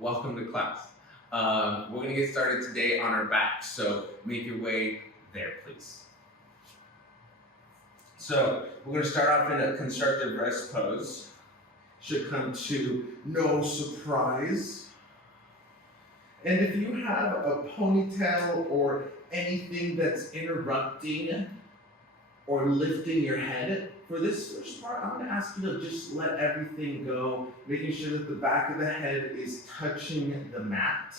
Welcome to class. We're going to get started today on our back, so make your way there, please. So we're going to start off in a constructive rest pose. Should come to no surprise. And if you have a ponytail or anything that's interrupting or lifting your head, for this first part, I'm going to ask you to just let everything go, making sure that the back of the head is touching the mat.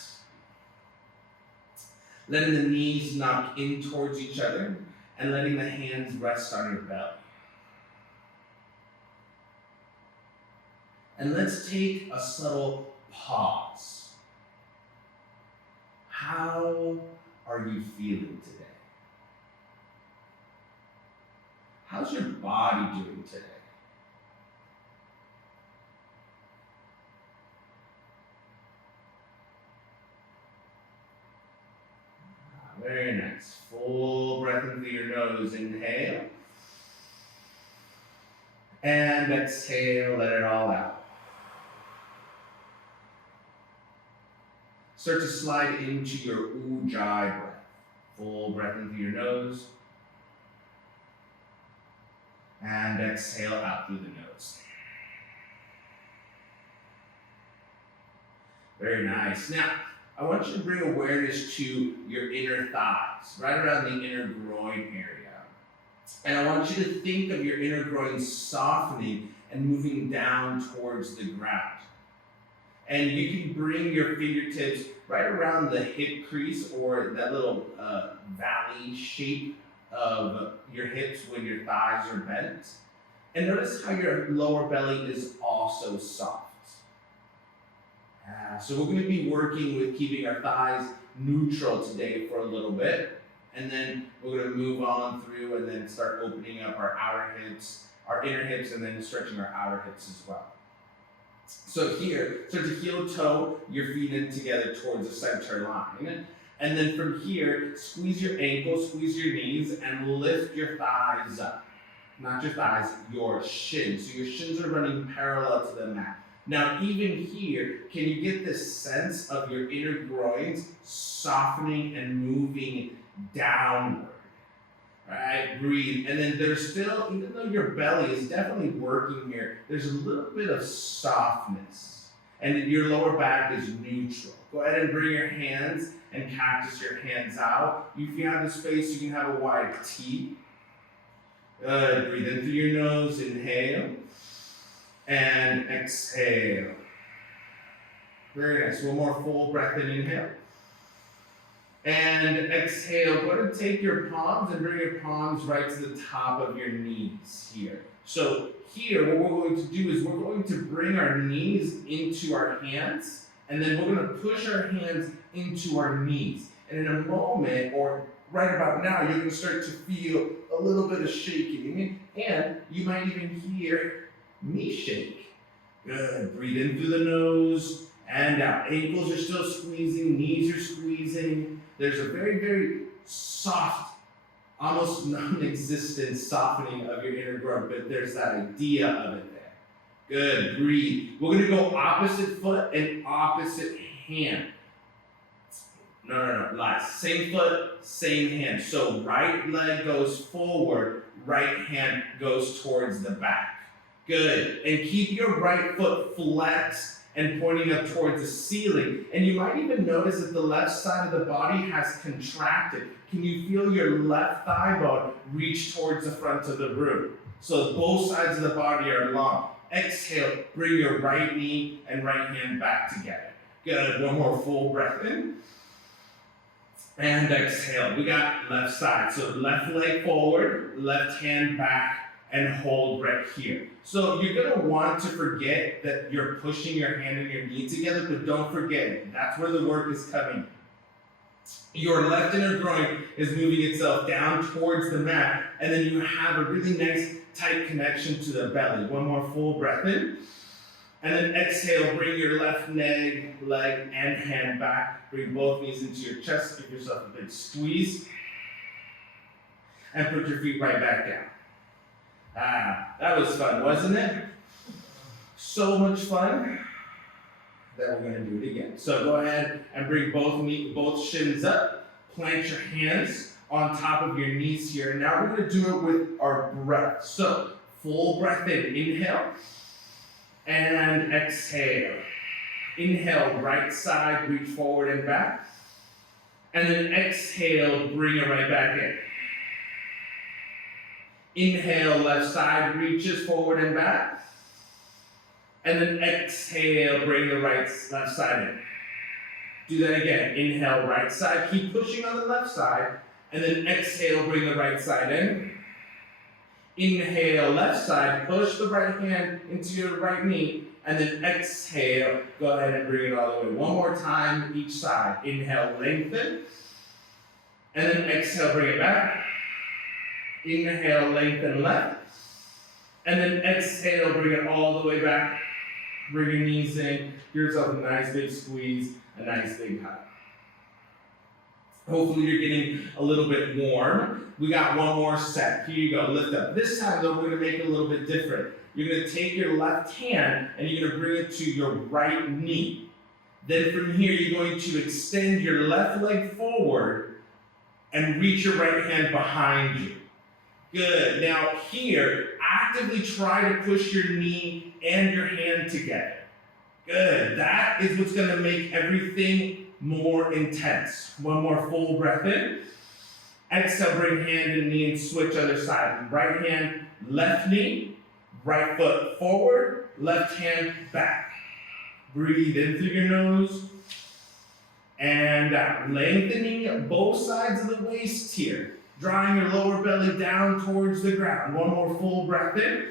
Letting the knees knock in towards each other and letting the hands rest on your belly. And let's take a subtle pause. How are you feeling today? How's your body doing today? Very nice. Full breath in through your nose. Inhale. And exhale, let it all out. Start to slide into your ujjayi breath. Full breath in through your nose. And exhale out through the nose. Very nice. Now, I want you to bring awareness to your inner thighs, right around the inner groin area. And I want you to think of your inner groin softening and moving down towards the ground. And you can bring your fingertips right around the hip crease or that little valley shape of your hips when your thighs are bent. And notice how your lower belly is also soft. So we're going to be working with keeping our thighs neutral today for a little bit. And then we're going to move on through and then start opening up our outer hips, our inner hips, and then stretching our outer hips as well. So here, start to heel toe your feet in together towards the center line. And then from here, squeeze your ankles, squeeze your knees, and lift your thighs up. Not your thighs, your shins. So your shins are running parallel to the mat. Now, even here, can you get this sense of your inner groins softening and moving downward? All right, breathe. And then there's still, even though your belly is definitely working here, there's a little bit of softness. And your lower back is neutral. Go ahead and bring your hands and cactus your hands out. If you have the space, you can have a wide T. Good. Breathe in through your nose. Inhale. And exhale. Very nice. One more full breath in. Inhale. And exhale. Go ahead and take your palms and bring your palms right to the top of your knees here. So here, what we're going to do is we're going to bring our knees into our hands, and then we're going to push our hands into our knees. And in a moment, or right about now, you're going to start to feel a little bit of shaking. And you might even hear me shake. Good. Breathe in through the nose and out. Ankles are still squeezing, knees are squeezing. There's a very, very soft, almost non-existent softening of your inner groin, but there's that idea of it there. Good. Breathe. We're going to go opposite foot and opposite hand. No. Lies. Same foot, same hand. So right leg goes forward, right hand goes towards the back. Good. And keep your right foot flexed and pointing up towards the ceiling. And you might even notice that the left side of the body has contracted. Can you feel your left thigh bone reach towards the front of the room? So both sides of the body are long. Exhale. Bring your right knee and right hand back together. Good. One more full breath in. And exhale. We got left side. So left leg forward, left hand back, and hold right here. So you're going to want to forget that you're pushing your hand and your knee together, but don't forget it. That's where the work is coming. Your left inner groin is moving itself down towards the mat, and then you have a really nice tight connection to the belly. One more full breath in. And then exhale, bring your left leg, and hand back. Bring both knees into your chest. Give yourself a big squeeze. And put your feet right back down. That was fun, wasn't it? So much fun. then we're going to do it again. So go ahead and bring both shins up, plant your hands on top of your knees here. And now we're going to do it with our breath. So full breath in, inhale, and exhale. Inhale, right side, reach forward and back. And then exhale, bring it right back in. Inhale, left side reaches forward and back. And then exhale, bring the left side in. Do that again. Inhale, right side, keep pushing on the left side. And then exhale, bring the right side in. Inhale, left side, push the right hand into your right knee. And then exhale, go ahead and bring it all the way. One more time, each side. Inhale, lengthen. And then exhale, bring it back. Inhale, lengthen left. And then exhale, bring it all the way back. Bring your knees in. Give yourself a nice big squeeze, a nice big hug. Hopefully you're getting a little bit warm. We got one more set. Here you go, lift up. This time though, we're gonna make it a little bit different. You're gonna take your left hand and you're gonna bring it to your right knee. Then from here, you're going to extend your left leg forward and reach your right hand behind you. Good. Now here, actively try to push your knee and your hand together. Good. That is what's going to make everything more intense. One more full breath in. Exhale, bring hand and knee and switch other side. Right hand, left knee, right foot forward, left hand back. Breathe in through your nose and out. Lengthening both sides of the waist here. Drawing your lower belly down towards the ground. One more full breath in.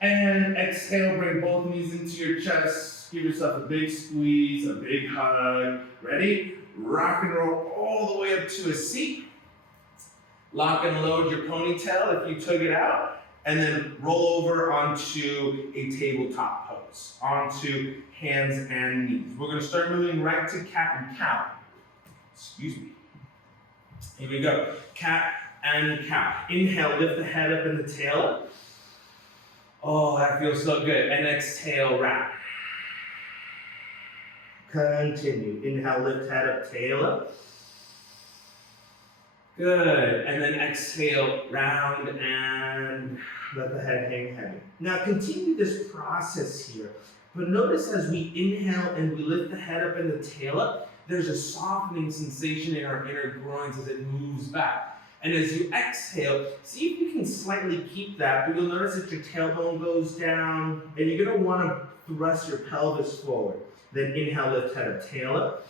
And exhale, bring both knees into your chest. Give yourself a big squeeze, a big hug. Ready? Rock and roll all the way up to a seat. Lock and load your ponytail if you took it out. And then roll over onto a tabletop pose. Onto hands and knees. We're going to start moving right to cat and cow. Excuse me. Here we go. Cat and cow. Inhale, lift the head up and the tail up. Oh, that feels so good. And exhale, wrap. Continue. Inhale, lift head up, tail up. Good. And then exhale, round and let the head hang heavy. Now continue this process here. But notice as we inhale and we lift the head up and the tail up, there's a softening sensation in our inner groins as it moves back. And as you exhale, see if you can slightly keep that, but you'll notice that your tailbone goes down, and you're gonna wanna thrust your pelvis forward. Then inhale, lift head up, tail up.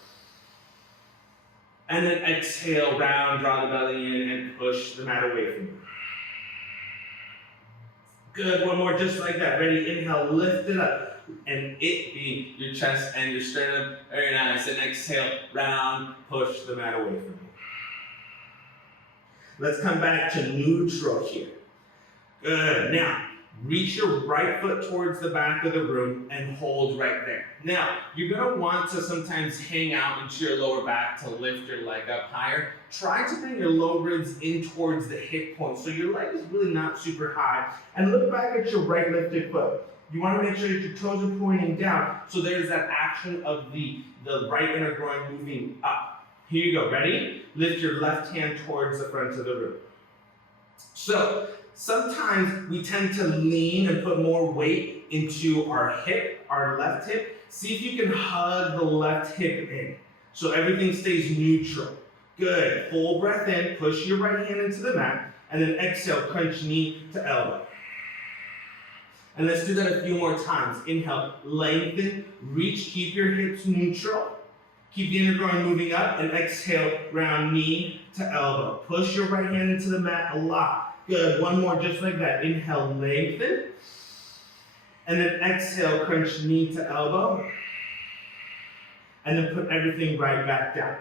And then exhale, round, draw the belly in, and push the mat away from you. Good, one more just like that. Ready, inhale, lift it up. And it be your chest and your sternum. Very nice. And exhale, round, push the mat away from you. Let's come back to neutral here. Good. Now, reach your right foot towards the back of the room and hold right there. Now, you're going to want to sometimes hang out into your lower back to lift your leg up higher. Try to bring your low ribs in towards the hip point so your leg is really not super high. And look back at your right lifted foot. You want to make sure that your toes are pointing down, so there's that action of the right inner groin moving up. Here you go, ready? Lift your left hand towards the front of the room. So, sometimes we tend to lean and put more weight into our hip, our left hip. See if you can hug the left hip in, so everything stays neutral. Good, full breath in, push your right hand into the mat, and then exhale, crunch knee to elbow. And let's do that a few more times. Inhale, lengthen, reach, keep your hips neutral. Keep the inner groin moving up, and exhale, round knee to elbow. Push your right hand into the mat a lot. Good, one more just like that. Inhale, lengthen. And then exhale, crunch knee to elbow. And then put everything right back down.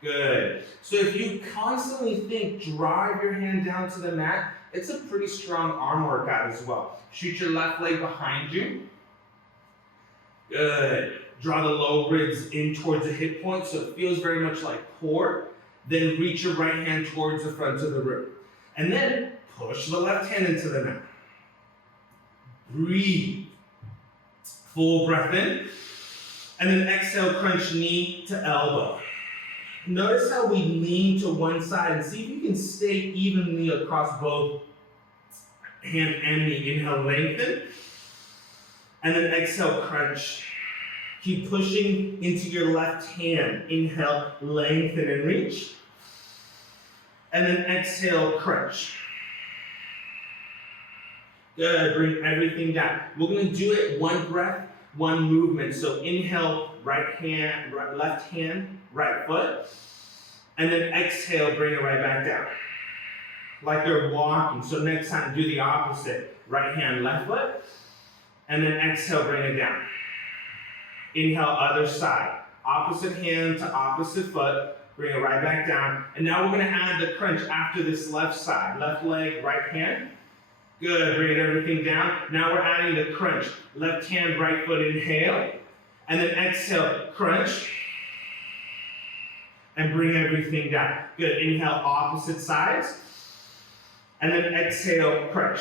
Good. So if you constantly think, drive your hand down to the mat, it's a pretty strong arm workout as well. Shoot your left leg behind you. Good. Draw the low ribs in towards the hip point so it feels very much like core. Then reach your right hand towards the front of the room. And then push the left hand into the mat. Breathe. Full breath in. And then exhale, crunch knee to elbow. Notice how we lean to one side and see if you can stay evenly across both hand and knee. Inhale, lengthen. And then exhale, crunch. Keep pushing into your left hand. Inhale, lengthen and reach. And then exhale, crunch. Good, bring everything down. We're gonna do it one breath, one movement. So inhale, right hand, left hand, right foot. And then exhale, bring it right back down. Like you're walking. So next time, do the opposite. Right hand, left foot. And then exhale, bring it down. Inhale, other side. Opposite hand to opposite foot. Bring it right back down. And now we're gonna add the crunch after this left side. Left leg, right hand. Good, bring everything down. Now we're adding the crunch. Left hand, right foot, inhale. And then exhale, crunch. And bring everything down. Good, inhale, opposite sides. And then exhale, crunch.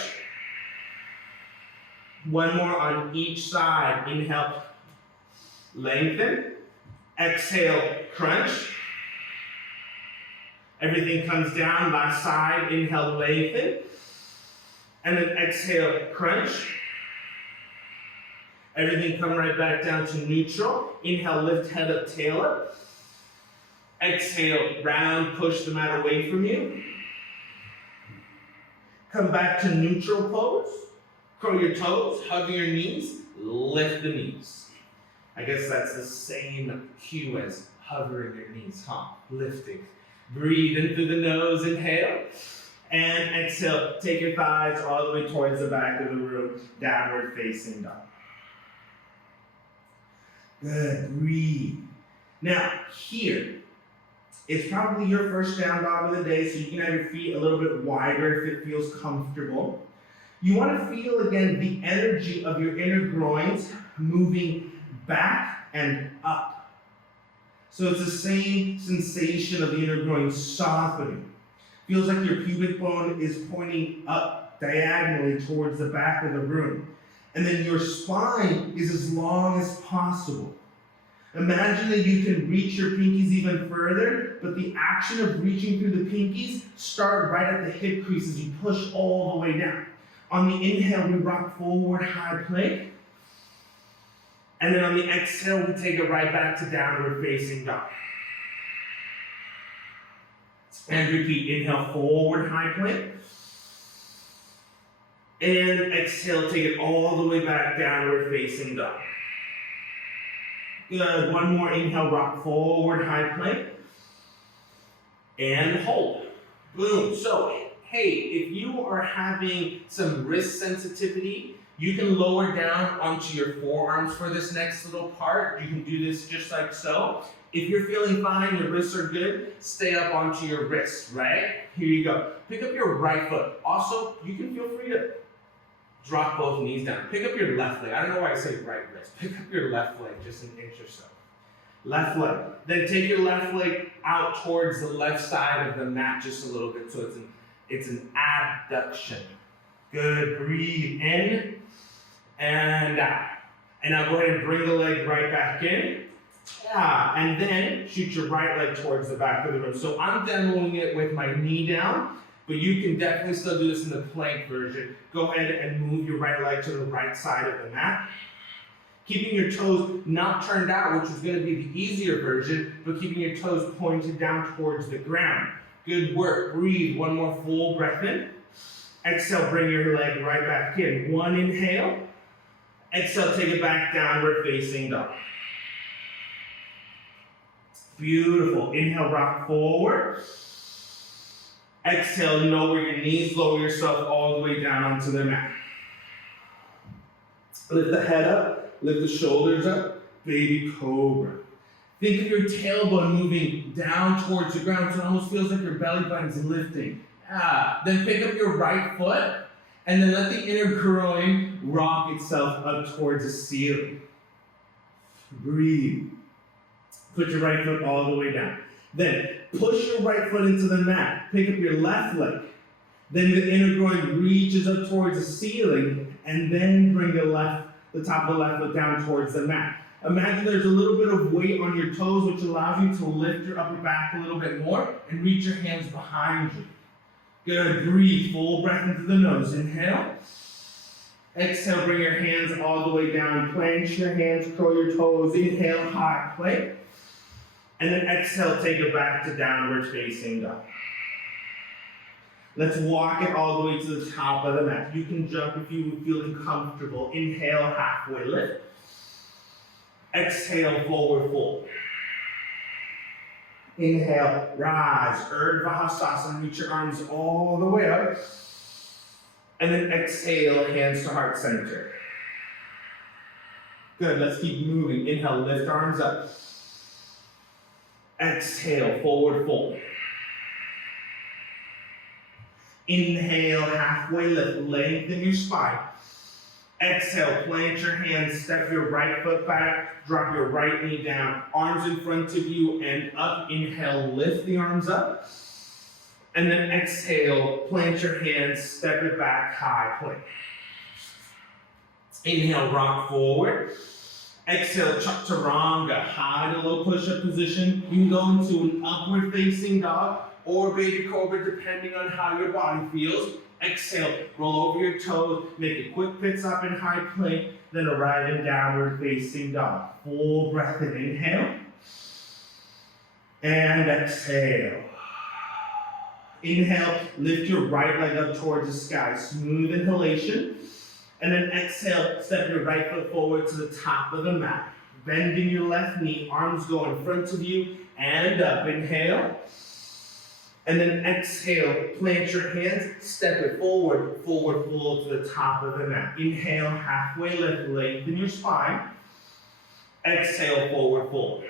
One more on each side. Inhale, lengthen. Exhale, crunch. Everything comes down, last side. Inhale, lengthen. And then exhale, crunch. Everything come right back down to neutral. Inhale, lift head up, tail up. Exhale, round, push the mat away from you. Come back to neutral pose. Curl your toes, hug your knees, lift the knees. I guess that's the same cue as hovering your knees, huh? Lifting. Breathe in through the nose, inhale. And exhale, take your thighs all the way towards the back of the room, downward facing dog. Good, breathe. Now, here, it's probably your first down dog of the day, so you can have your feet a little bit wider if it feels comfortable. You want to feel, again, the energy of your inner groins moving back and up. So it's the same sensation of the inner groin softening. Feels like your pubic bone is pointing up diagonally towards the back of the room. And then your spine is as long as possible. Imagine that you can reach your pinkies even further, but the action of reaching through the pinkies start right at the hip crease as you push all the way down. On the inhale, we rock forward, high plank. And then on the exhale, we take it right back to downward facing dog. And repeat, inhale, forward, high plank. And exhale, take it all the way back, downward facing dog. Good, one more inhale, rock forward, high plank. And hold. Boom. So, hey, if you are having some wrist sensitivity, you can lower down onto your forearms for this next little part. You can do this just like so. If you're feeling fine, your wrists are good, stay up onto your wrists, right? Here you go. Pick up your right foot. Also, you can feel free to drop both knees down. Pick up your left leg. I don't know why I say right wrist. Pick up your left leg, just an inch or so. Left leg. Then take your left leg out towards the left side of the mat just a little bit. So it's an abduction. Good. Breathe in and out. And now go ahead and bring the leg right back in. Yeah, and then shoot your right leg towards the back of the room. So I'm demoing it with my knee down, but you can definitely still do this in the plank version. Go ahead and move your right leg to the right side of the mat. Keeping your toes not turned out, which is going to be the easier version, but keeping your toes pointed down towards the ground. Good work. Breathe. One more full breath in. Exhale, bring your leg right back in. One inhale. Exhale, take it back, downward facing dog. Beautiful. Inhale, rock forward. Exhale, lower your knees, lower yourself all the way down onto the mat. Lift the head up, lift the shoulders up, baby cobra. Think of your tailbone moving down towards the ground so it almost feels like your belly button's lifting. Then pick up your right foot and then let the inner groin rock itself up towards the ceiling. Breathe. Put your right foot all the way down. Then push your right foot into the mat. Pick up your left leg. Then the inner groin reaches up towards the ceiling, and then bring the top of the left foot down towards the mat. Imagine there's a little bit of weight on your toes, which allows you to lift your upper back a little bit more and reach your hands behind you. Good, breathe, full breath into the nose. Inhale. Exhale, bring your hands all the way down. Planche your hands, curl your toes. Inhale, high plank. And then exhale, take it back to downward facing dog. Let's walk it all the way to the top of the mat. You can jump if you feel comfortable. Inhale, halfway lift. Exhale, forward fold. Inhale, rise, Urdhva Hastasana, reach your arms all the way up. And then exhale, hands to heart center. Good, let's keep moving. Inhale, lift arms up. Exhale, forward fold. Inhale, halfway lift, lengthen your spine. Exhale, plant your hands, step your right foot back, drop your right knee down, arms in front of you and up. Inhale, lift the arms up. And then exhale, plant your hands, step it back, high plank. Inhale, rock forward. Exhale, chaturanga, high to low push-up position. You can go into an upward facing dog or baby cobra depending on how your body feels. Exhale, roll over your toes, make a quick pit stop in high plank, then arrive in downward facing dog. Full breath in, inhale. And exhale. Inhale, lift your right leg up towards the sky. Smooth inhalation. And then exhale, step your right foot forward to the top of the mat. Bending your left knee, arms go in front of you and up. Inhale. And then exhale, plant your hands, step it forward, forward fold to the top of the mat. Inhale, halfway lift, lengthen your spine. Exhale, forward fold.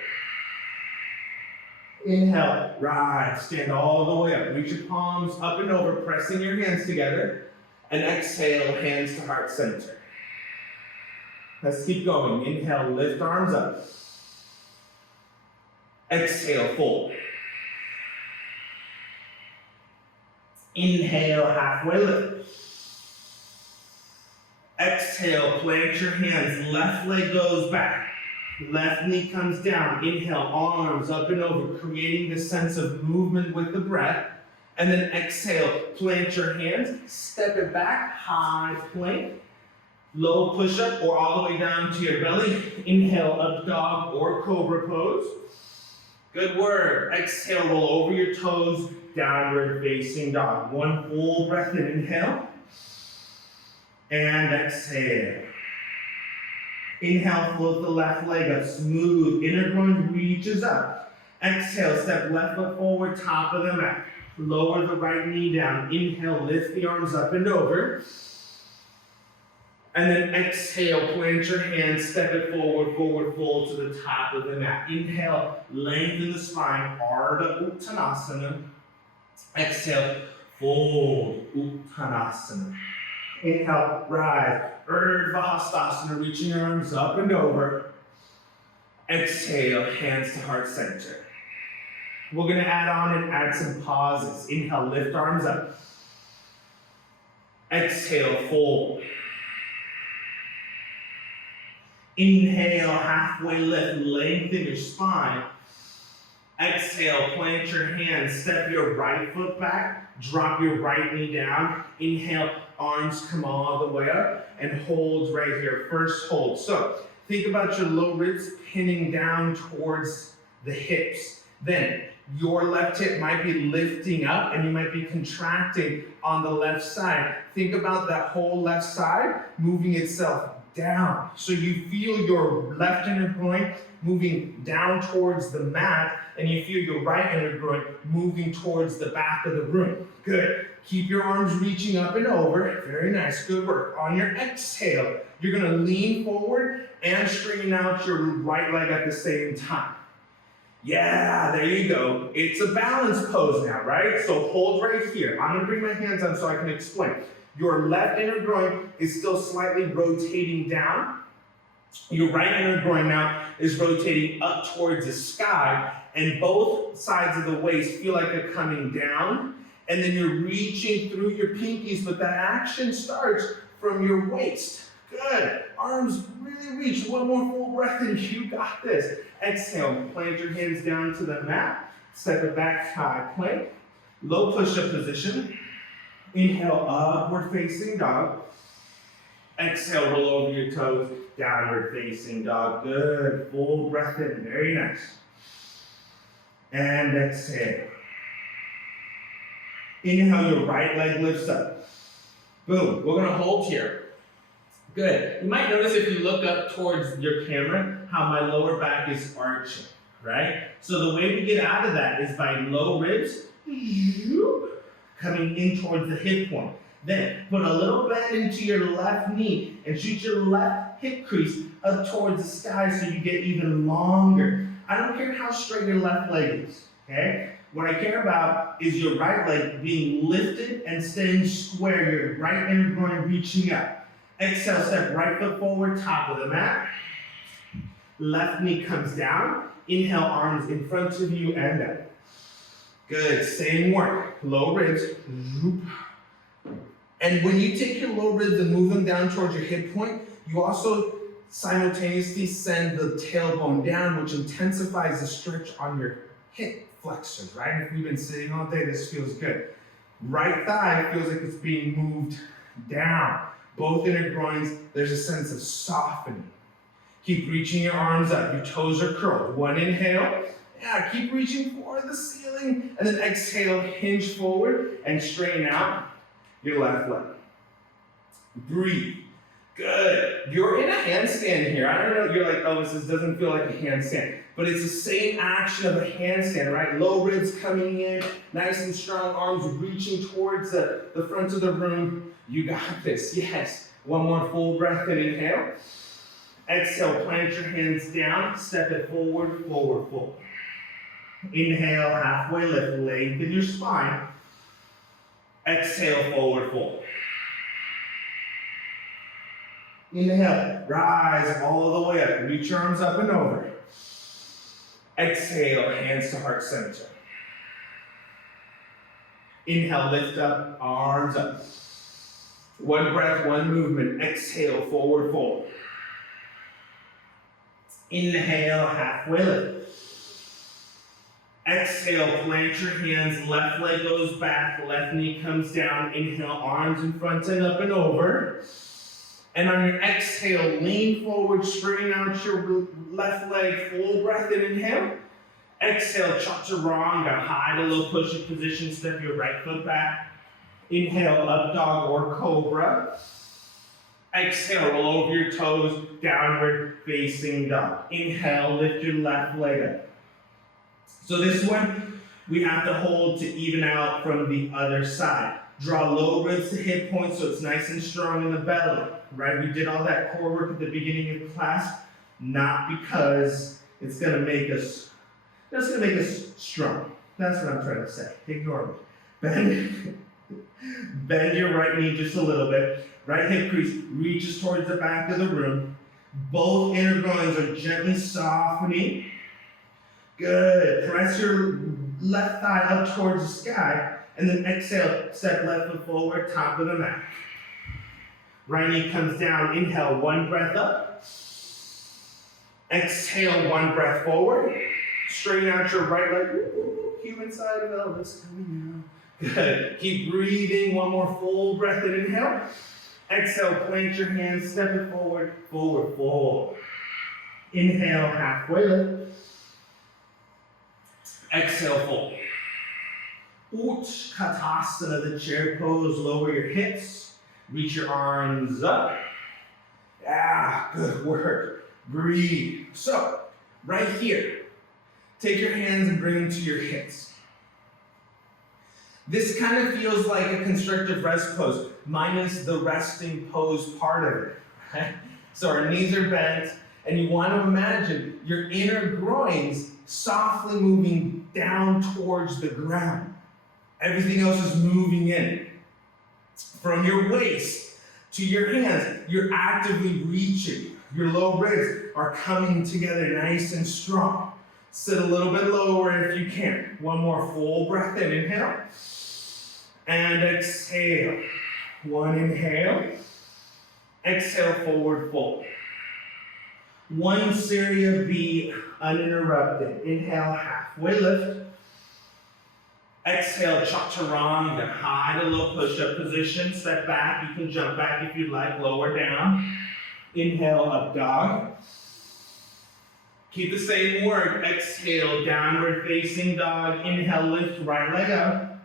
Inhale, rise, stand all the way up. Reach your palms up and over, pressing your hands together. And exhale, hands to heart center. Let's keep going. Inhale, lift arms up. Exhale, fold. Inhale, halfway lift. Exhale, plant your hands, left leg goes back. Left knee comes down. Inhale, arms up and over, creating this sense of movement with the breath. And then exhale, plant your hands, step it back, high plank, low push-up or all the way down to your belly. Inhale, up dog or cobra pose. Good work. Exhale, roll over your toes, downward facing dog. One full breath in, inhale. And exhale. Inhale, float the left leg up, smooth, inner groin reaches up. Exhale, step left foot forward, top of the mat. Lower the right knee down. Inhale, lift the arms up and over. And then exhale, plant your hands, step it forward, forward fold to the top of the mat. Inhale, lengthen the spine, Ardha Uttanasana. Exhale, fold, Uttanasana. Inhale, rise, Urdhva Hastasana, reaching your arms up and over. Exhale, hands to heart center. We're going to add on and add some pauses. Inhale, lift arms up. Exhale, fold. Inhale, halfway lift, lengthen your spine. Exhale, plant your hands, step your right foot back, drop your right knee down. Inhale, arms come all the way up, and hold right here. First hold. So, think about your low ribs pinning down towards the hips. Then, your left hip might be lifting up and you might be contracting on the left side. Think about that whole left side moving itself down. So you feel your left inner groin moving down towards the mat and you feel your right inner groin moving towards the back of the room. Good. Keep your arms reaching up and over. Very nice. Good work. On your exhale, you're going to lean forward and straighten out your right leg at the same time. Yeah, there you go. It's a balance pose now, right? So hold right here. I'm gonna bring my hands on so I can explain. Your left inner groin is still slightly rotating down. Your right inner groin now is rotating up towards the sky, and both sides of the waist feel like they're coming down, and then you're reaching through your pinkies, but that action starts from your waist. Good. Arms really reach. One more full full breath in. You got this. Exhale, plant your hands down to the mat. Step it back, high plank. Low push-up position. Inhale, upward facing dog. Exhale, roll over your toes, downward facing dog. Good, full breath in, very nice. And exhale. Inhale, your right leg lifts up. Boom, we're gonna hold here. Good, you might notice if you look up towards your camera, how my lower back is arching, right? So the way we get out of that is by low ribs, coming in towards the hip point. Then put a little bend into your left knee and shoot your left hip crease up towards the sky so you get even longer. I don't care how straight your left leg is, okay? What I care about is your right leg being lifted and staying square, your right inner groin reaching up. Exhale, step right foot forward, top of the mat. Left knee comes down. Inhale, arms in front of you and up. Good, same work. Low ribs. And when you take your low ribs and move them down towards your hip point, you also simultaneously send the tailbone down, which intensifies the stretch on your hip flexors, right? If we've been sitting all day, this feels good. Right thigh feels like it's being moved down. Both inner groins, there's a sense of softening. Keep reaching your arms up. Your toes are curled. One inhale. Yeah, keep reaching for the ceiling. And then exhale, hinge forward and straighten out your left leg. Breathe. Good. You're in a handstand here. I don't know, you're like, Elvis, this doesn't feel like a handstand. But it's the same action of a handstand, right? Low ribs coming in, nice and strong, arms reaching towards the front of the room. You got this, yes. One more full breath in, inhale. Exhale, plant your hands down, step it forward, forward, forward. Inhale, halfway lift, lengthen your spine. Exhale, forward fold. Inhale, rise all the way up. Reach your arms up and over. Exhale, hands to heart center. Inhale, lift up, arms up. One breath, one movement. Exhale, forward fold. Inhale, halfway lift. Exhale, plant your hands, left leg goes back, left knee comes down. Inhale, arms in front and up and over. And on your exhale, lean forward, straighten out your left leg, full breath in, inhale. Exhale, chaturanga, high to low push-up position, step your right foot back. Inhale, up dog or cobra. Exhale, roll over your toes, downward facing dog. Inhale, lift your left leg up. So this one, we have to hold to even out from the other side. Draw low ribs to hip points so it's nice and strong in the belly, right? We did all that core work at the beginning of class, not because it's gonna make us strong. That's what I'm trying to say. Ignore me. Bend your right knee just a little bit. Right hip crease reaches towards the back of the room. Both inner groins are gently softening. Good. Press your left thigh up towards the sky, and then exhale, step left foot forward, top of the mat. Right knee comes down, inhale, one breath up. Exhale, one breath forward. Straighten out your right leg. Human side of Elvis coming out. Good. Keep breathing, one more full breath in, inhale. Exhale, plant your hands, step it forward, forward, forward. Inhale, halfway lift. Exhale, fold. Utkatasana, the chair pose. Lower your hips. Reach your arms up. Yeah, good work. Breathe. So, right here, take your hands and bring them to your hips. This kind of feels like a constructive rest pose, minus the resting pose part of it. Right? So our knees are bent, and you want to imagine your inner groins softly moving down towards the ground. Everything else is moving in. From your waist to your hands, you're actively reaching. Your low ribs are coming together nice and strong. Sit a little bit lower if you can. One more full breath in, inhale. And exhale. One inhale. Exhale, forward fold. One Syria be uninterrupted. Inhale, halfway lift. Exhale, chaturanga, high to low push-up position. Step back, you can jump back if you'd like, lower down. Inhale, up dog. Keep the same work. Exhale, downward facing dog. Inhale, lift right leg up.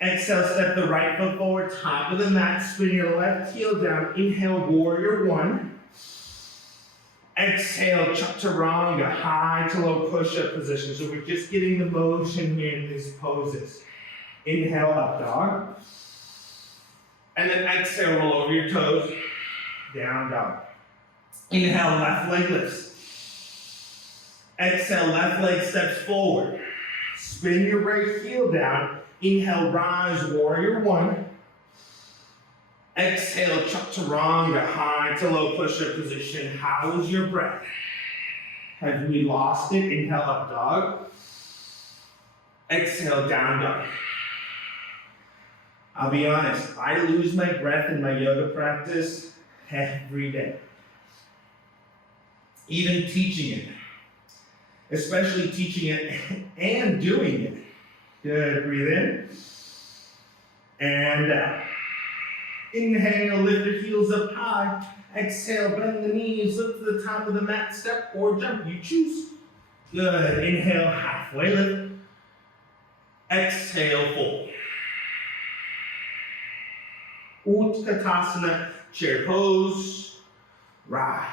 Exhale, step the right foot forward, top of the mat. Spin your left heel down. Inhale, warrior one. Exhale, chaturanga, high to low push-up position. So we're just getting the motion here in these poses. Inhale, up dog. And then exhale, roll over your toes. Down dog. Inhale, left leg lifts. Exhale, left leg steps forward. Spin your right heel down. Inhale, rise, warrior one. Exhale, chaturanga, high to low push-up position. How is your breath? Have we lost it? Inhale, up dog. Exhale, down dog. I'll be honest, I lose my breath in my yoga practice every day. Even teaching it. Especially teaching it and doing it. Good, breathe in. And out. Inhale, lift your heels up high. Exhale, bend the knees, look to the top of the mat, step or jump, you choose. Good, inhale, halfway lift. Exhale, fold. Utkatasana, chair pose, rise.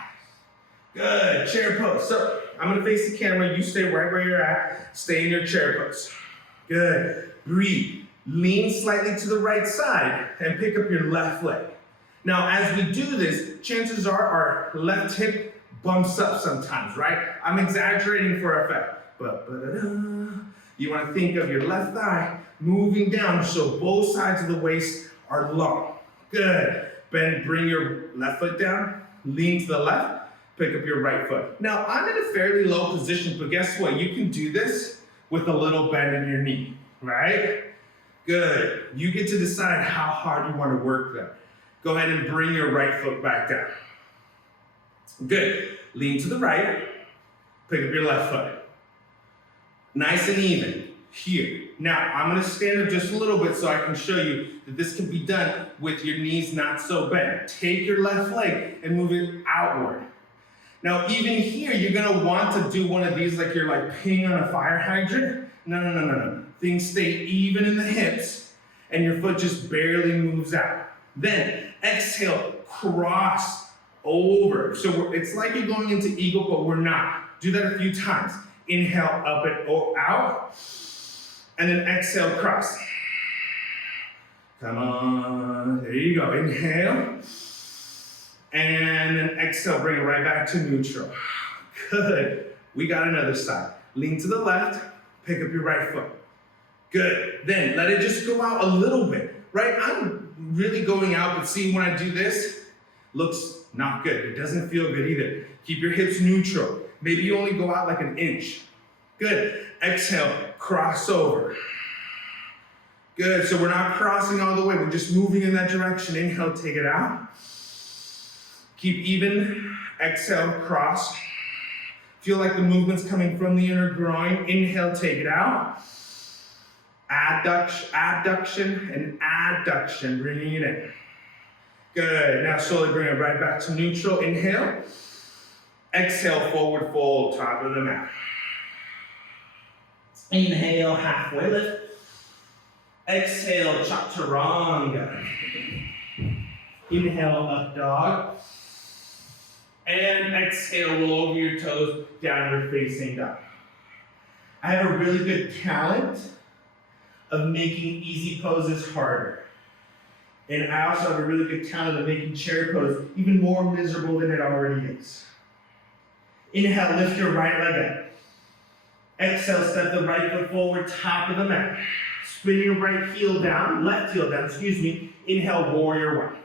Good, chair pose. So, I'm gonna face the camera, you stay right where you're at, stay in your chair pose. Good, breathe. Lean slightly to the right side and pick up your left leg. Now, as we do this, chances are our left hip bumps up sometimes, right? I'm exaggerating for effect. You want to think of your left thigh moving down so both sides of the waist are long. Good. Bend, bring your left foot down, lean to the left, pick up your right foot. Now, I'm in a fairly low position, but guess what? You can do this with a little bend in your knee, right? Good. You get to decide how hard you want to work there. Go ahead and bring your right foot back down. Good. Lean to the right. Pick up your left foot. Nice and even. Here. Now, I'm going to stand up just a little bit so I can show you that this can be done with your knees not so bent. Take your left leg and move it outward. Now, even here, you're going to want to do one of these like you're like peeing on a fire hydrant. No. Things stay even in the hips, and your foot just barely moves out. Then, exhale, cross over. So it's like you're going into eagle, but we're not. Do that a few times. Inhale, up and out. And then exhale, cross. Come on. There you go. Inhale. And then exhale, bring it right back to neutral. Good. We got another side. Lean to the left. Pick up your right foot. Good. Then let it just go out a little bit, right? I'm really going out, but see when I do this, looks not good. It doesn't feel good either. Keep your hips neutral. Maybe you only go out like an inch. Good. Exhale, cross over. Good. So we're not crossing all the way. We're just moving in that direction. Inhale, take it out. Keep even. Exhale, cross. Feel like the movement's coming from the inner groin. Inhale, take it out. Adduction and adduction, bringing it in. Good. Now slowly bring it right back to neutral. Inhale. Exhale, forward fold, top of the mat. Inhale, halfway lift. Exhale, chaturanga. Inhale, up dog. And exhale, roll over your toes, downward facing dog. I have a really good talent of making easy poses harder. And I also have a really good talent of making chair pose even more miserable than it already is. Inhale, lift your right leg up. Exhale, step the right foot forward, top of the mat. Spin your right heel down, left heel down, Inhale, warrior one.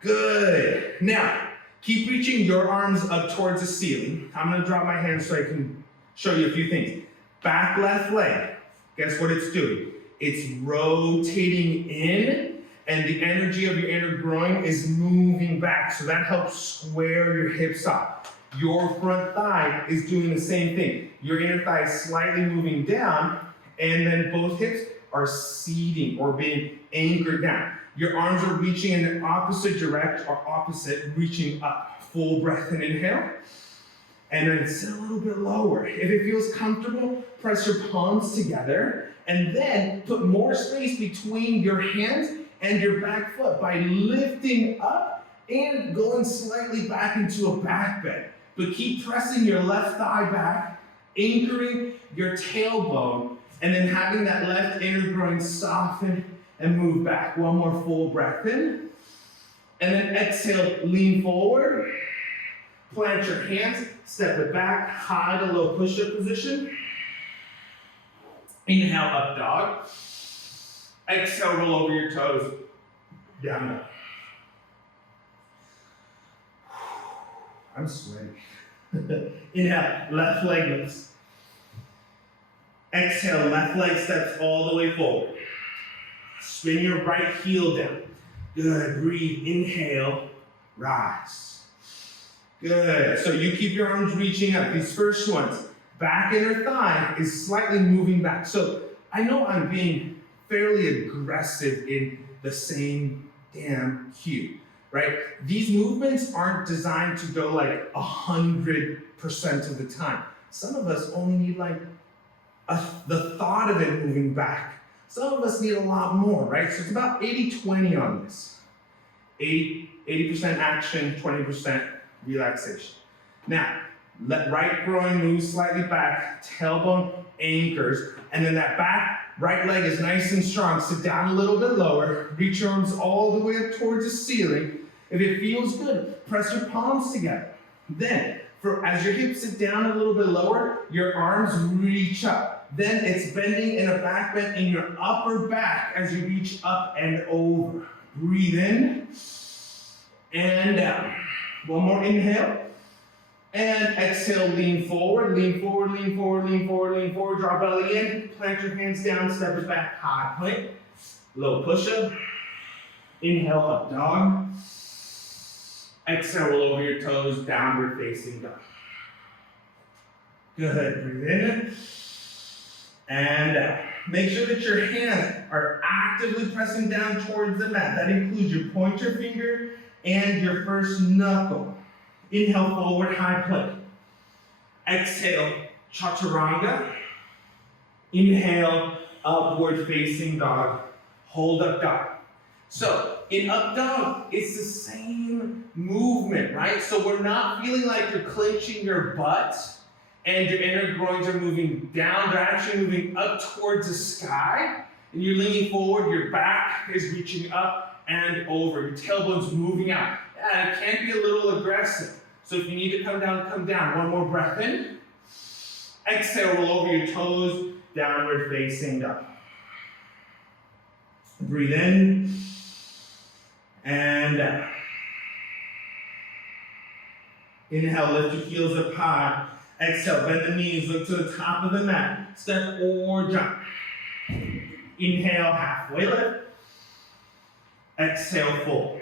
Good. Now, keep reaching your arms up towards the ceiling. I'm gonna drop my hands so I can show you a few things. Back left leg. Guess what it's doing? It's rotating in and the energy of your inner groin is moving back. So that helps square your hips up. Your front thigh is doing the same thing. Your inner thigh is slightly moving down, and then both hips are seating or being anchored down. Your arms are reaching in the opposite direction, or opposite, reaching up. Full breath and inhale. And then sit a little bit lower. If it feels comfortable, press your palms together, and then put more space between your hands and your back foot by lifting up and going slightly back into a back bend. But keep pressing your left thigh back, anchoring your tailbone, and then having that left inner groin soften and move back. One more full breath in. And then exhale, lean forward. Plant your hands, step it back, high to low push-up position. Inhale, up dog. Exhale, roll over your toes, down dog. I'm sweating. Inhale, left leg lifts. Exhale, left leg steps all the way forward. Spin your right heel down. Good, breathe, inhale, rise. Good, so you keep your arms reaching up. These first ones, back inner thigh is slightly moving back. So I know I'm being fairly aggressive in the same damn cue, right? These movements aren't designed to go like 100% of the time. Some of us only need like the thought of it moving back. Some of us need a lot more, right? So it's about 80-20 on this. 80% action, 20% relaxation. Now, let right groin move slightly back, tailbone anchors, and then that back right leg is nice and strong. Sit down a little bit lower, reach your arms all the way up towards the ceiling. If it feels good, press your palms together. Then, as your hips sit down a little bit lower, your arms reach up. Then it's bending in a back bend in your upper back as you reach up and over. Breathe in and down. One more inhale. And exhale, lean forward, lean forward, lean forward, lean forward, lean forward. Draw belly in, plant your hands down, step it back, high plank. Low push-up. Inhale, up dog. Exhale, roll over your toes, downward facing dog. Good, breathe in. And out. Make sure that your hands are actively pressing down towards the mat. That includes your pointer finger and your first knuckle. Inhale, forward, high plank. Exhale, chaturanga. Inhale, upward facing dog. Hold up dog. So, in up dog, it's the same movement, right? So we're not feeling like you're clenching your butt and your inner groins are moving down. They're actually moving up towards the sky. And you're leaning forward, your back is reaching up and over. Your tailbone's moving out. Yeah, it can be a little aggressive. So if you need to come down, come down. One more breath in. Exhale, roll over your toes, downward facing dog. Breathe in and out. Inhale, lift your heels up high. Exhale, bend the knees, look to the top of the mat. Step or jump. Inhale, halfway lift. Exhale, fold.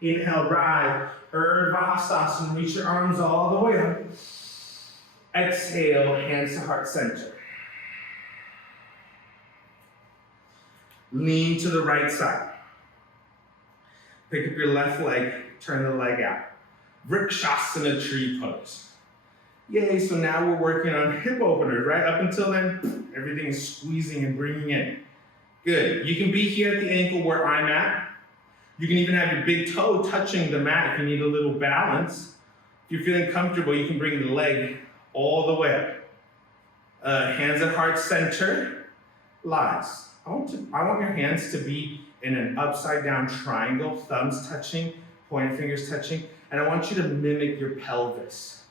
Inhale, rise. Urdhva, reach your arms all the way up. Exhale, hands to heart center. Lean to the right side. Pick up your left leg, turn the leg out. Vrikshasana tree pose. Yay, so now we're working on hip openers, right? Up until then, everything is squeezing and bringing in. Good. You can be here at the ankle where I'm at. You can even have your big toe touching the mat if you need a little balance. If you're feeling comfortable, you can bring the leg all the way up. Hands at heart center. Lies. I want your hands to be in an upside down triangle, thumbs touching, pointer fingers touching, and I want you to mimic your pelvis.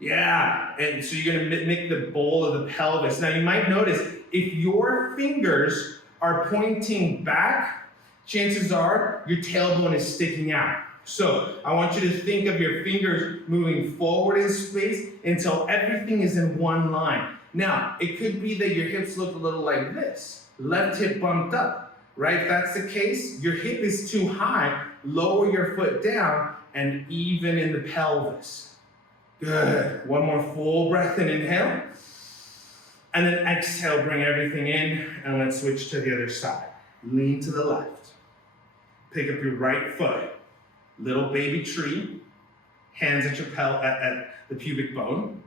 Yeah, and so you're gonna mimic the bowl of the pelvis. Now you might notice, if your fingers are pointing back, chances are your tailbone is sticking out. So I want you to think of your fingers moving forward in space until everything is in one line. Now, it could be that your hips look a little like this. left hip bumped up, right? If that's the case, your hip is too high, lower your foot down and even in the pelvis. Good. One more full breath in, inhale. And then exhale, bring everything in, and let's switch to the other side. Lean to the left. Pick up your right foot, little baby tree, hands at your at the pubic bone.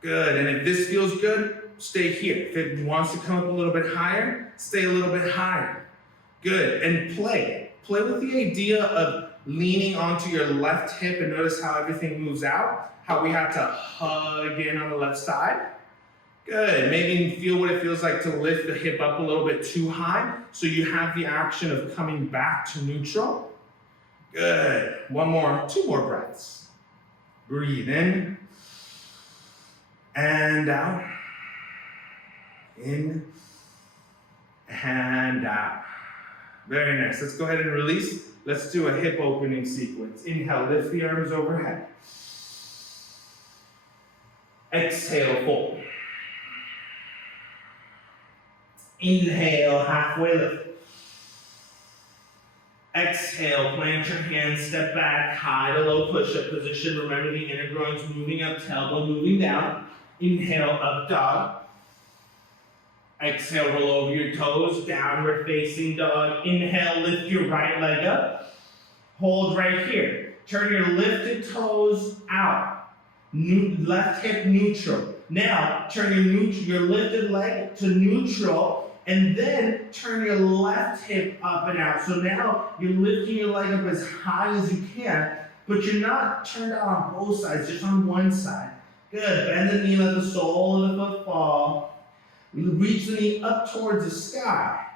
Good, and if this feels good, stay here. If it wants to come up a little bit higher, stay a little bit higher. Good, and play. Play with the idea of leaning onto your left hip, and notice how everything moves out, how we have to hug in on the left side. Good, maybe feel what it feels like to lift the hip up a little bit too high, so you have the action of coming back to neutral. Good, two more breaths. Breathe in and out. In and out. Very nice. Let's go ahead and release. Let's do a hip opening sequence. Inhale, lift the arms overhead. Exhale, fold. Inhale, halfway lift. Exhale, plant your hands, step back, high to low push-up position. Remember the inner groin's moving up, tailbone moving down. Inhale, up dog. Exhale, roll over your toes, downward facing dog. Inhale, lift your right leg up. Hold right here. Turn your lifted toes out. Left hip neutral. Now, turn your lifted leg to neutral, and then turn your left hip up and out. So now you're lifting your leg up as high as you can, but you're not turned out on both sides, just on one side. Good, bend the knee, let the sole of the foot fall. Reach the knee up towards the sky.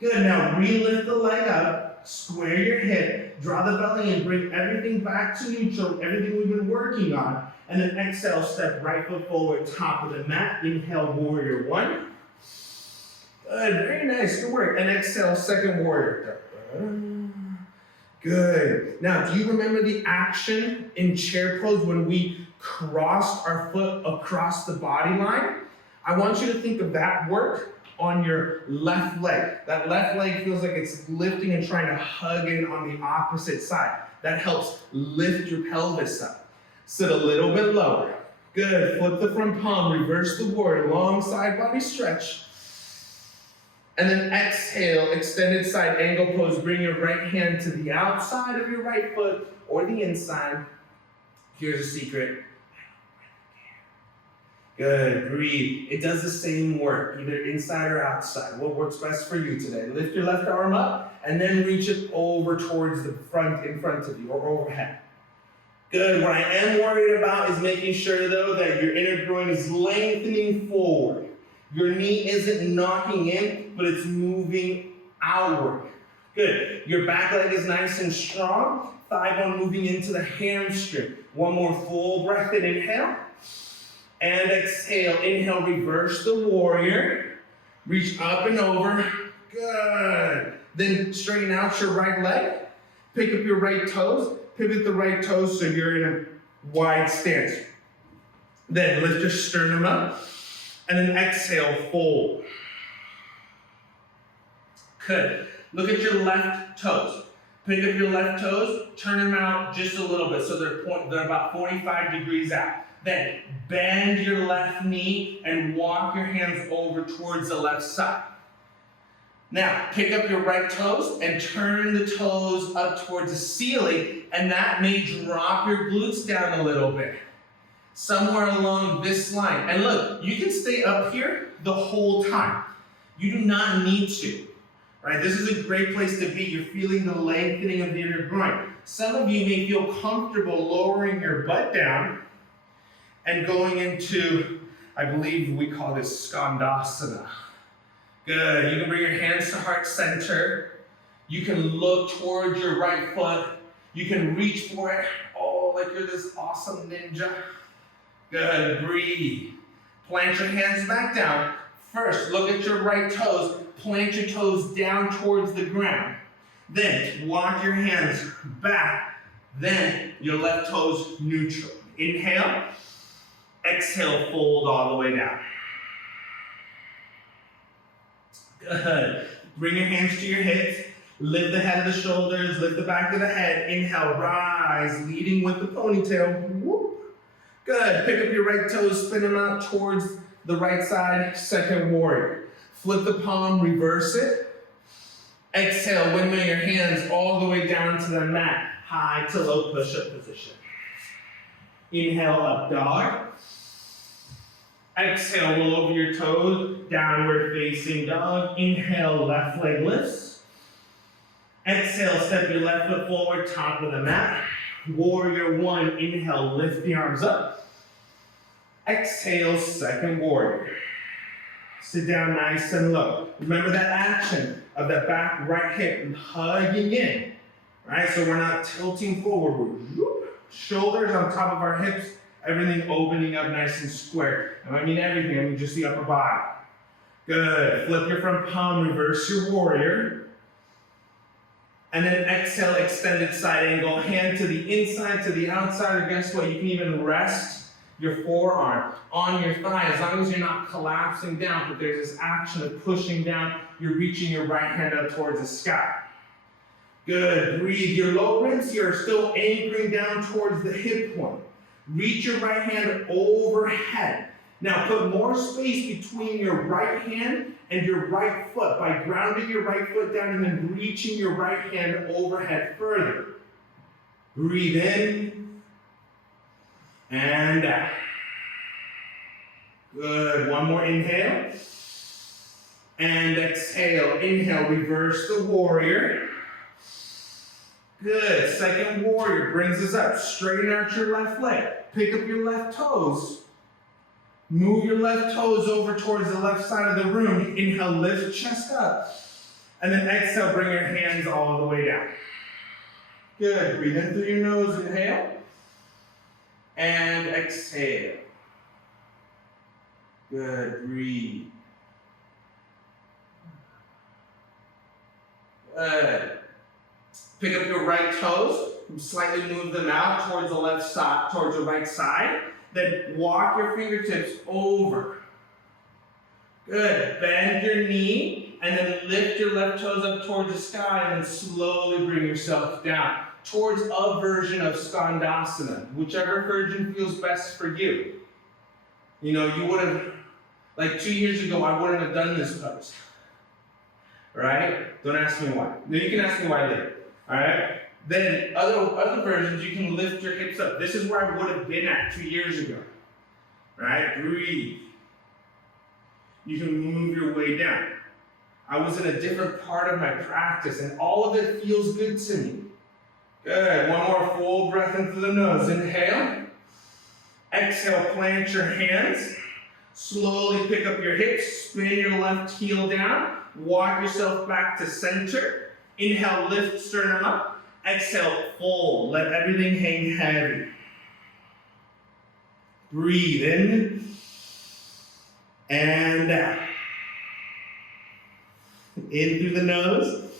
Good, now re-lift the leg up, square your hip, draw the belly in, bring everything back to neutral, everything we've been working on, and then exhale, step right foot forward, top of the mat. Inhale, warrior one. Good, very nice, good work. And exhale, second warrior. Good. Now, do you remember the action in chair pose when we crossed our foot across the body line? I want you to think of that work on your left leg. That left leg feels like it's lifting and trying to hug in on the opposite side. That helps lift your pelvis up. Sit a little bit lower. Good, flip the front palm, reverse the warrior, long side body stretch. And then exhale, extended side angle pose. Bring your right hand to the outside of your right foot or the inside. Here's a secret. Good, breathe. It does the same work, either inside or outside. What works best for you today? Lift your left arm up and then reach it over towards the front, in front of you, or overhead. Good, what I am worried about is making sure though that your inner groin is lengthening forward. Your knee isn't knocking in, but it's moving outward. Good, your back leg is nice and strong. Thigh bone moving into the hamstring. One more full breath in, inhale. And exhale, inhale, reverse the warrior. Reach up and over, good. Then straighten out your right leg. Pick up your right toes, pivot the right toes so you're in a wide stance. Then lift your sternum up, and then exhale, fold. Good, look at your left toes. Pick up your left toes, turn them out just a little bit so they're about 45 degrees out. Then bend your left knee and walk your hands over towards the left side. Now, pick up your right toes and turn the toes up towards the ceiling, and that may drop your glutes down a little bit. Somewhere along this line. And look, you can stay up here the whole time. You do not need to. Right? This is a great place to be. You're feeling the lengthening of the inner groin. Some of you may feel comfortable lowering your butt down and going into, I believe we call this Skandasana. Good, you can bring your hands to heart center. You can look towards your right foot. You can reach for it. Oh, like you're this awesome ninja. Good, breathe. Plant your hands back down. First, look at your right toes. Plant your toes down towards the ground. Then, walk your hands back. Then, your left toes neutral. Inhale. Exhale, fold all the way down. Good. Bring your hands to your hips. Lift the head of the shoulders, lift the back of the head. Inhale, rise, leading with the ponytail. Whoop. Good. Pick up your right toes, spin them out towards the right side. Second warrior. Flip the palm, reverse it. Exhale, windmill your hands all the way down to the mat. High to low push-up position. Inhale, up dog. Exhale, roll over your toes, downward facing dog. Inhale, left leg lifts. Exhale, step your left foot forward, top of the mat. Warrior one, inhale, lift the arms up. Exhale, second warrior. Sit down nice and low. Remember that action of that back right hip hugging in. Right, so we're not tilting forward. Shoulders on top of our hips, everything opening up nice and square. And I mean everything, I mean just the upper body. Good. Flip your front palm, reverse your warrior. And then exhale, extended side angle, hand to the inside, to the outside, or guess what? You can even rest your forearm on your thigh, as long as you're not collapsing down, but there's this action of pushing down, you're reaching your right hand up towards the sky. Good, breathe. Your low ribs here are still anchoring down towards the hip point. Reach your right hand overhead. Now put more space between your right hand and your right foot by grounding your right foot down and then reaching your right hand overhead further. Breathe in and out. Good. One more inhale. And exhale. Inhale, reverse the warrior. Good. Second warrior brings us up. Straighten out your left leg. Pick up your left toes. Move your left toes over towards the left side of the room. Inhale, lift chest up. And then exhale, bring your hands all the way down. Good. Breathe in through your nose. Inhale. And exhale. Good. Breathe. Good. Pick up your right toes. Slightly move them out towards the left side, towards the right side. Then walk your fingertips over. Good. Bend your knee and then lift your left toes up towards the sky and then slowly bring yourself down towards a version of Skandasana, whichever version feels best for you. You know, you would have, like 2 years ago, I wouldn't have done this pose. Right? Don't ask me why. You can ask me why later. All right? Then other versions, you can lift your hips up. This is where I would have been at 2 years ago. Right? Breathe. You can move your way down. I was in a different part of my practice, and all of it feels good to me. Good. One more full breath in through the nose. Inhale. Exhale, plant your hands. Slowly pick up your hips. Spin your left heel down. Walk yourself back to center. Inhale, lift sternum up. Exhale, fold. Let everything hang heavy. Breathe in and out. In through the nose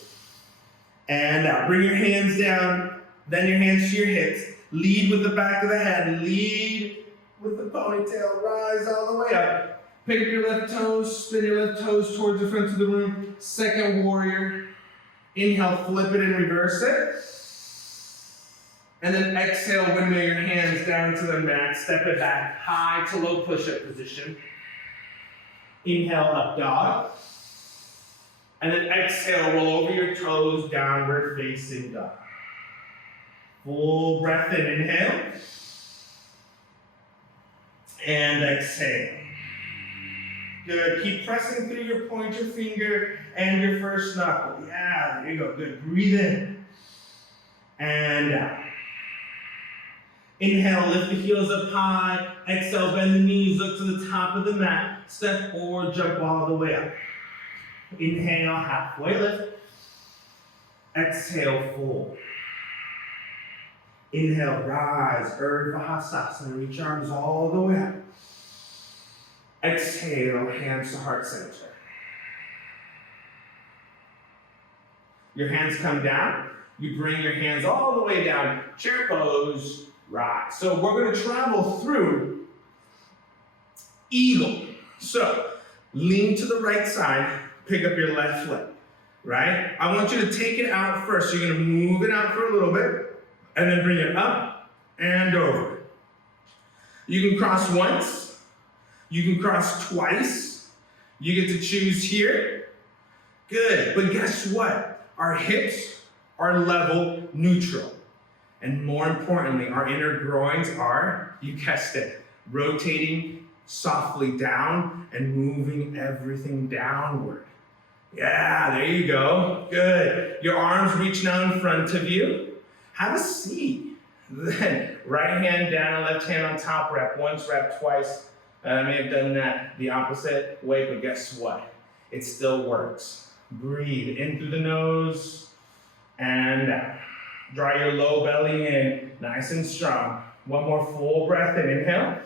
and out. Bring your hands down, then your hands to your hips. Lead with the back of the head. Lead with the ponytail. Rise all the way up. Pick up your left toes. Spin your left toes towards the front of the room. Second warrior. Inhale, flip it and reverse it. And then exhale, windmill your hands down to the mat. Step it back. High to low push-up position. Inhale, up dog. And then exhale, roll over your toes, downward facing dog. Full breath in, inhale. And exhale. Good, keep pressing through your pointer finger and your first knuckle. Yeah, there you go, good. Breathe in. And out. Inhale, lift the heels up high. Exhale, bend the knees, look to the top of the mat. Step forward, jump all the way up. Inhale, halfway lift. Exhale, fold. Inhale, rise, Urdhva Hastasana. Reach arms all the way up. Exhale, hands to heart center. Your hands come down. You bring your hands all the way down. Chair pose, rise. So we're going to travel through eagle. So lean to the right side. pick up your left leg, right? I want you to take it out first. So you're gonna move it out for a little bit, and then bring it up and over. You can cross once, you can cross twice. You get to choose here. Good, but guess what? Our hips are level neutral. And more importantly, our inner groins are, you guessed it, rotating softly down and moving everything downward. Yeah, there you go. Good. Your arms reach now in front of you. Have a seat. Then right hand down, left hand on top, rep once, rep twice. I may have done that the opposite way, but guess what? It still works. Breathe in through the nose and out. Draw your low belly in, nice and strong. One more full breath in, inhale.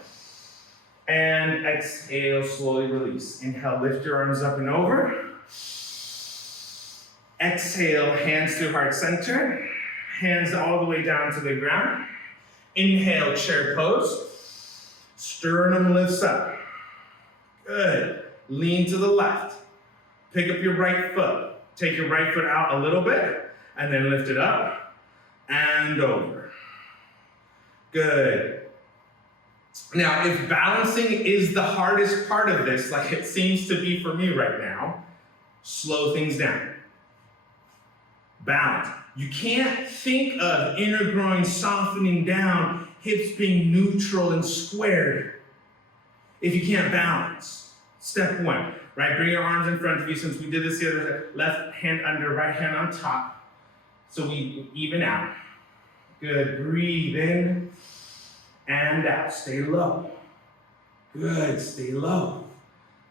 And exhale, slowly release. Inhale, lift your arms up and over. Exhale, hands to heart center. Hands all the way down to the ground. Inhale, chair pose. Sternum lifts up. Good. Lean to the left. Pick up your right foot. Take your right foot out a little bit, and then lift it up and over. Good. Now, if balancing is the hardest part of this, like it seems to be for me right now, slow things down. Balance. You can't think of inner groin softening down, hips being neutral and squared if you can't balance. Step one, right? Bring your arms in front of you. Since we did this the other day, left hand under, right hand on top. So we even out. Good, breathe in and out. Stay low. Good, stay low.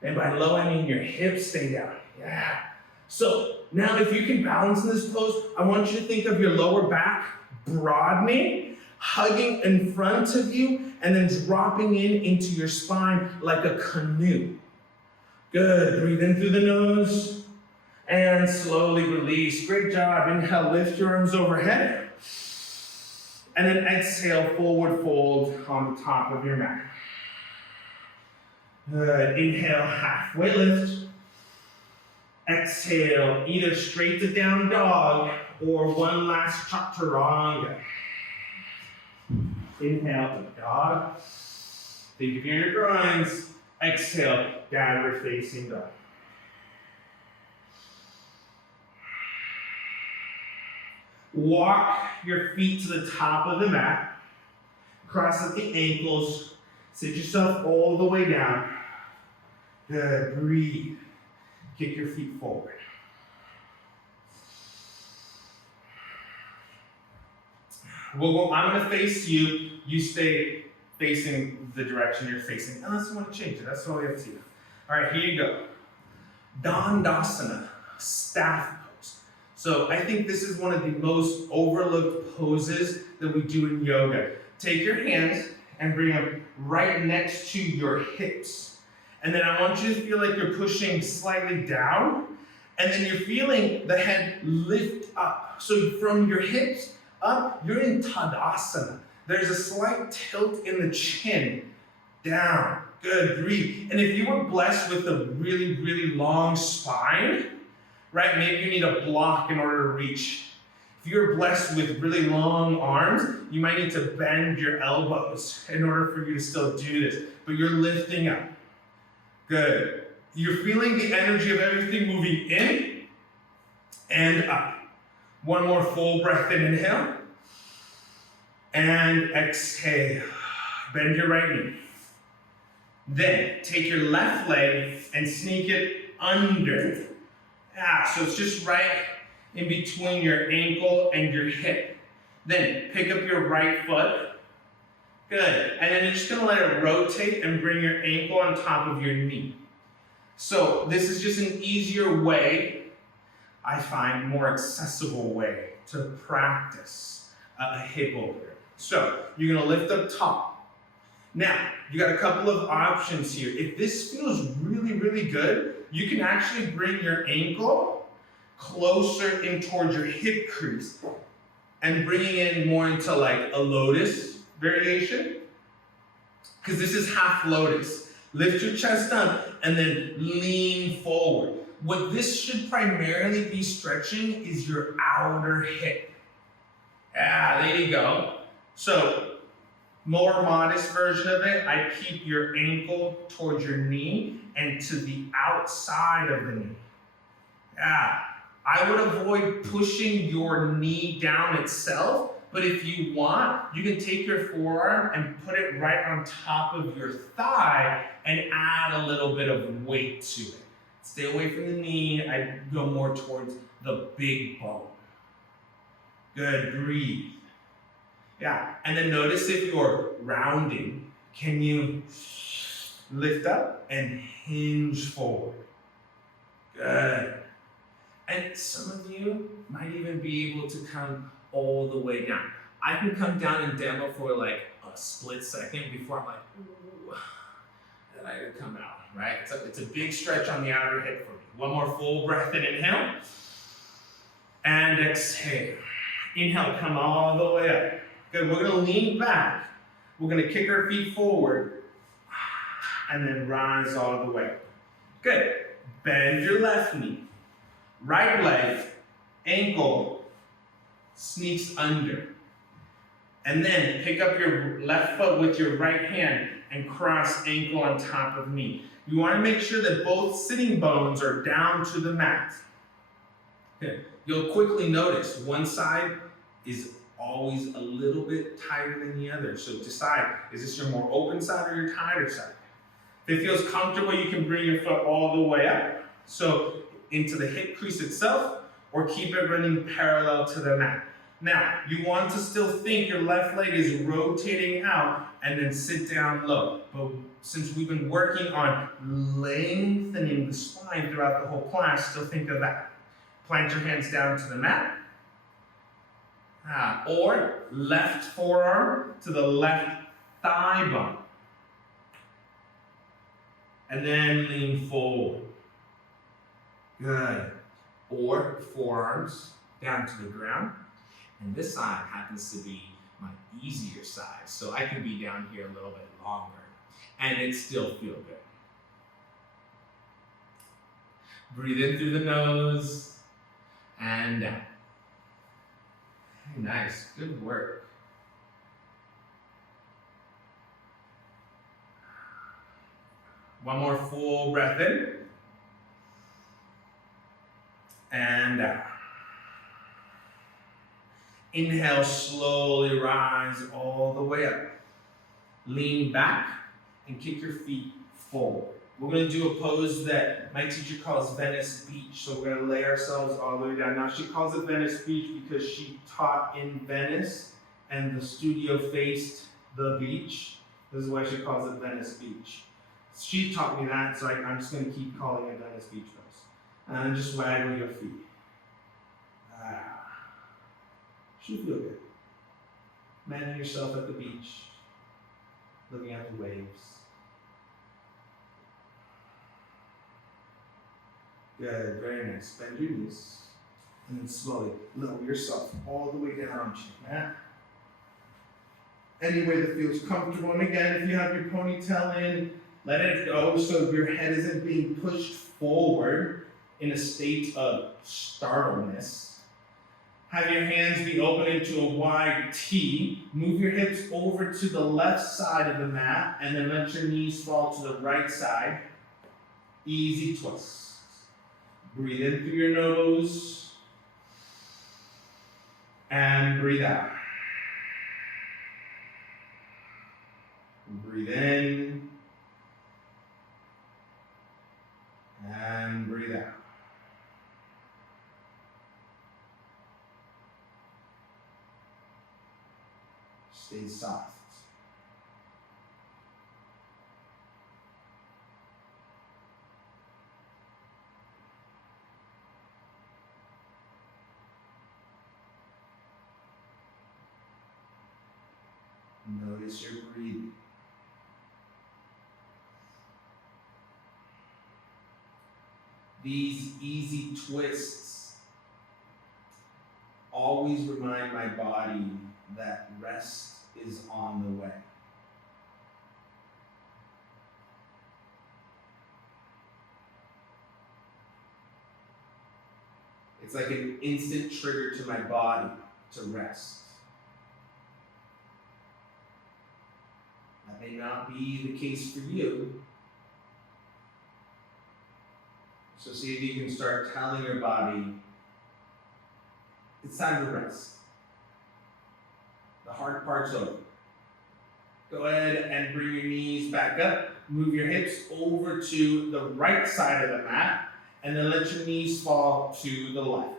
And by low, I mean your hips stay down. Yeah. So now if you can balance in this pose, I want you to think of your lower back broadening, hugging in front of you, and then dropping in into your spine like a canoe. Good, breathe in through the nose, and slowly release. Great job. Inhale, lift your arms overhead, and then exhale, forward fold on the top of your mat. Good, inhale, halfway lift. Exhale, either straight to down dog or one last chaturanga. Inhale to dog. Think of your inner groins. Exhale, downward facing dog. Walk your feet to the top of the mat. Cross at the ankles. Sit yourself all the way down. Good, breathe. Kick your feet forward. I'm going to face you. You stay facing the direction you're facing, unless you want to change it. That's totally up to you. All right, here you go. Skandasana, staff pose. So I think this is one of the most overlooked poses that we do in yoga. Take your hands and bring them right next to your hips. And then I want you to feel like you're pushing slightly down, and then you're feeling the head lift up. So from your hips up, you're in Tadasana. There's a slight tilt in the chin, down. Good, breathe. And if you were blessed with a really, really long spine, right, maybe you need a block in order to reach. If you're blessed with really long arms, you might need to bend your elbows in order for you to still do this, but you're lifting up. Good. You're feeling the energy of everything moving in and up. One more full breath in, inhale. And exhale. Bend your right knee. Then take your left leg and sneak it under. So it's just right in between your ankle and your hip. Then pick up your right foot. Good, and then you're just gonna let it rotate and bring your ankle on top of your knee. So this is just an easier way, I find, more accessible way to practice a hip opener. So you're gonna lift up top. Now, you got a couple of options here. If this feels really, really good, you can actually bring your ankle closer in towards your hip crease and bringing in more into like a lotus variation, because this is half lotus. Lift your chest up and then lean forward. what this should primarily be stretching is your outer hip. Yeah, there you go. So, more modest version of it, I keep your ankle towards your knee and to the outside of the knee. Yeah, I would avoid pushing your knee down itself, but if you want, you can take your forearm and put it right on top of your thigh and add a little bit of weight to it. Stay away from the knee, I go more towards the big bone. Good, breathe. Yeah, and then notice if you're rounding, can you lift up and hinge forward? Good. And some of you might even be able to come all the way down. I can come down and demo for like a split second before I'm like, ooh, and I can come out, right? It's a big stretch on the outer hip for me. One more full breath and inhale. And exhale. Inhale, come all the way up. Good, we're gonna lean back. We're gonna kick our feet forward and then rise all the way up. Good, bend your left knee. Right leg, ankle, sneaks under. And then pick up your left foot with your right hand and cross ankle on top of knee. You wanna make sure that both sitting bones are down to the mat. Okay. You'll quickly notice one side is always a little bit tighter than the other. So decide, is this your more open side or your tighter side? If it feels comfortable, you can bring your foot all the way up. So into the hip crease itself, or keep it running parallel to the mat. Now, you want to still think your left leg is rotating out and then sit down low. But since we've been working on lengthening the spine throughout the whole class, still think of that. Plant your hands down to the mat. Or left forearm to the left thigh bone. And then lean forward. Good. Or forearms down to the ground. And this side happens to be my easier side. So I can be down here a little bit longer. And it still feel good. Breathe in through the nose and out. Nice, good work. One more full breath in. And out. Inhale, slowly rise all the way up. Lean back and kick your feet forward. We're going to do a pose that my teacher calls Venice Beach. So we're going to lay ourselves all the way down. Now she calls it Venice Beach because she taught in Venice and the studio faced the beach. This is why she calls it Venice Beach. She taught me that, so I'm just going to keep calling it Venice Beach pose. And just waggle your feet. Should feel good. Imagine yourself at the beach, looking at the waves. Good, very nice. Bend your knees, and then slowly lower yourself all the way down onto your mat. Any way that feels comfortable. And again, if you have your ponytail in, let it go so your head isn't being pushed forward in a state of startleness. Have your hands be open into a wide T. Move your hips over to the left side of the mat, and then let your knees fall to the right side. Easy twist. Breathe in through your nose, and breathe out. Breathe in, and breathe out. Stay soft. Notice your breathing. These easy twists always remind my body that rest is on the way. It's like an instant trigger to my body to rest. That may not be the case for you. So see if you can start telling your body, it's time to rest. The hard part's over. Go ahead and bring your knees back up. Move your hips over to the right side of the mat, and then let your knees fall to the left.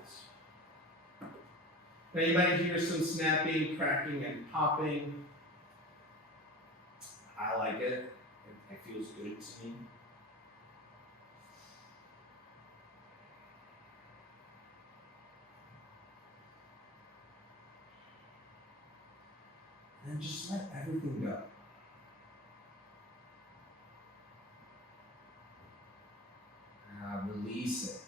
Now you might hear some snapping, cracking, and popping. I like it. It feels good to me. And then just let everything go. Release it.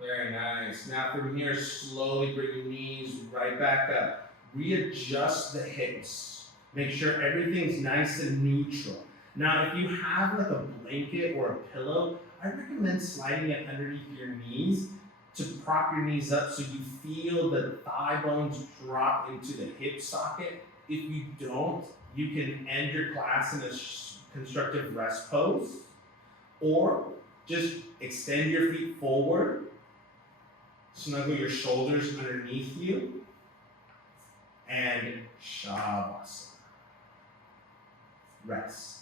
Very nice. Now from here, slowly bring your knees right back up. Readjust the hips. Make sure everything's nice and neutral. Now, if you have like a blanket or a pillow, I recommend sliding it underneath your knees to prop your knees up so you feel the thigh bones drop into the hip socket. If you don't, you can end your class in a constructive rest pose, or just extend your feet forward. Snuggle your shoulders underneath you, and Shavasana. Rest.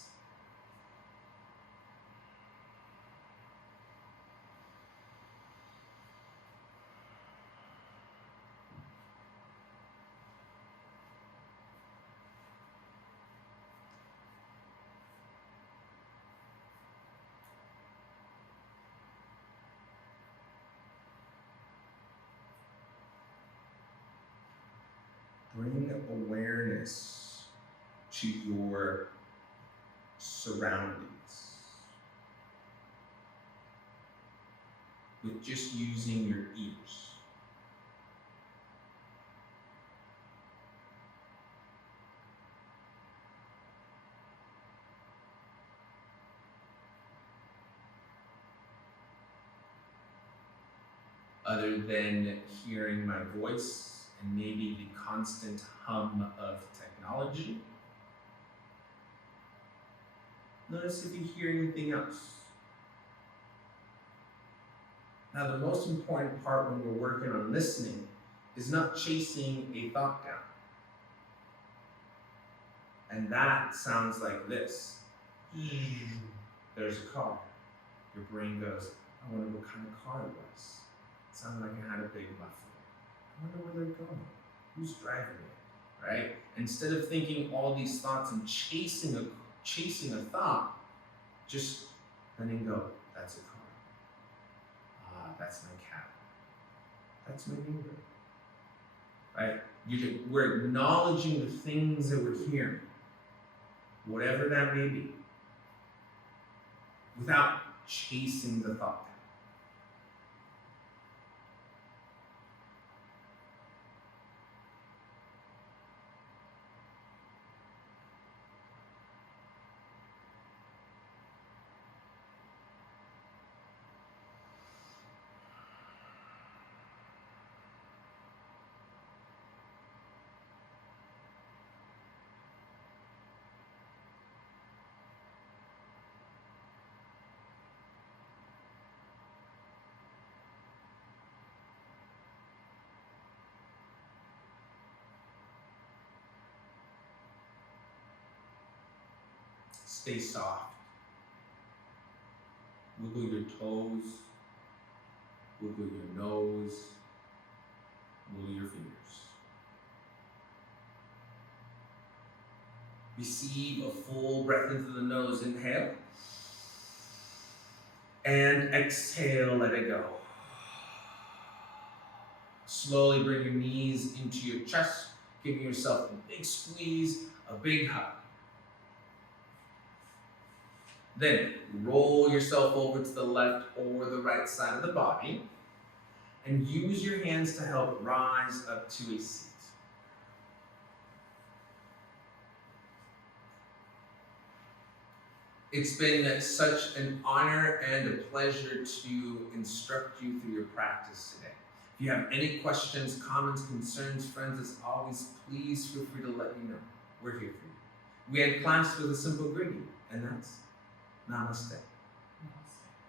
Bring awareness to your surroundings with just using your ears. Other than hearing my voice and maybe the constant hum of technology, notice if you hear anything else. Now, the most important part when we're working on listening is not chasing a thought down. And that sounds like this. There's a car. Your brain goes, I wonder what kind of car it was. It sounded like it had a big muffler. I wonder where they're going. Who's driving it, right? Instead of thinking all these thoughts and chasing a thought, just letting go. That's a car. That's my cat. That's my neighbor, right? We're acknowledging the things that we're hearing, whatever that may be, without chasing the thought. Stay soft. Wiggle your toes. Wiggle your nose. Wiggle your fingers. Receive a full breath into the nose. Inhale. And exhale, let it go. Slowly bring your knees into your chest, giving yourself a big squeeze, a big hug. Then roll yourself over to the left or the right side of the body and use your hands to help rise up to a seat. It's been such an honor and a pleasure to instruct you through your practice today. If you have any questions, comments, concerns, friends, as always, please feel free to let me know. We're here for you. We end class with a simple greeting, and that's Namaste.